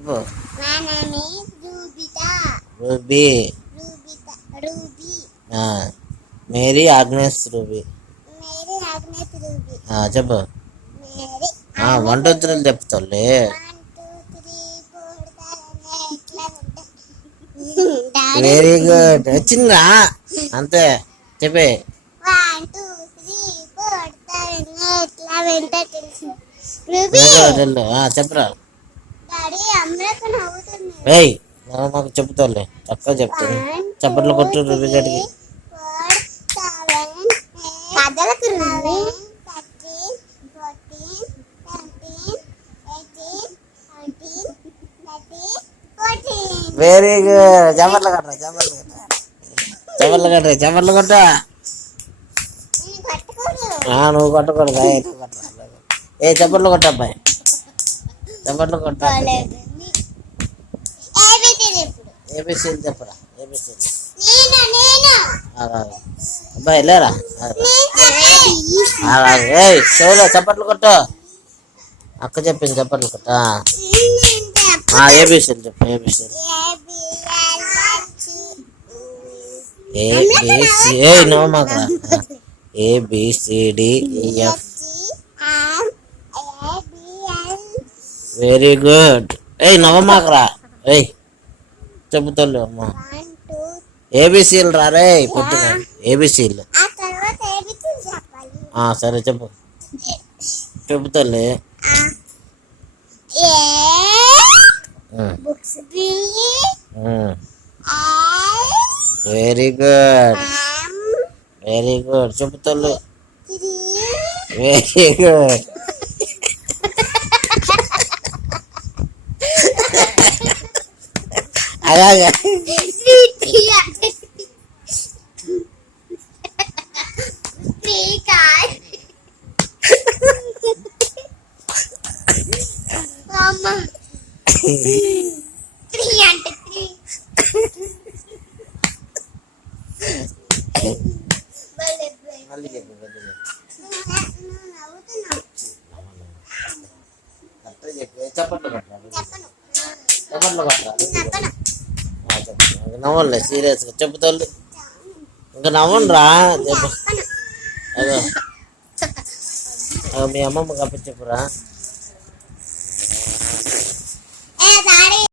My name is Rubita. Ruby. Ruby. Mary Agnes Ruby. Mary Agnes Ruby. చెప్పు. Mary. 1 2 3 చెప్తాలే. 1 2 3 4 very good. వచ్చిందా అంతే చెప్పే. 1 2 3 4 Ruby. చెప్పరా. డాడీ అమృత నవ్వుతుంది. ఏయ్ మాకు చెప్తాలే చక్కగా చెప్తాను. చప్పట్లు కొట్టు రూబీ గడికి. 4 వెరీ గుడ్. చప్పట్లు కొట్టరా చప్పట్లు కొట్ట. నువ్వు కొట్టకూడదు. చప్పట్లు కొట్ట అబ్బాయి. చప్పట్లు కొట్ట. ఏబిసిడి చెప్పరా. ఏబిసిడి అబ్బాయి లేరా. చెవులో చప్పట్లు కొట్ట. అక్క చెప్పింది చప్పట్లు కొట్ట. ఏబిసిడి చెప్పు. ఏబిసిడి నో మాకు ABCDEF. Very good. నవమాకరా. చెబుతాను అమ్మా. ఏబిసిలు రారే పొట్టుగా. ఏబిసిలు సరే చెప్పు. చెబుతాలే. Very good. Very good. చెబుతాను. Very good. అలాగా మళ్ళీ చెప్పు. చప్పట్లు కట్టరా. చప్పట్లు కట్టరా. నవ్వండి సీరియస్గా చెప్పుతాళ్ళు. ఇంకా నవ్వండి రా. చెప్పు. అదో మీ అమ్మమ్మకి అప్పచెప్పురా.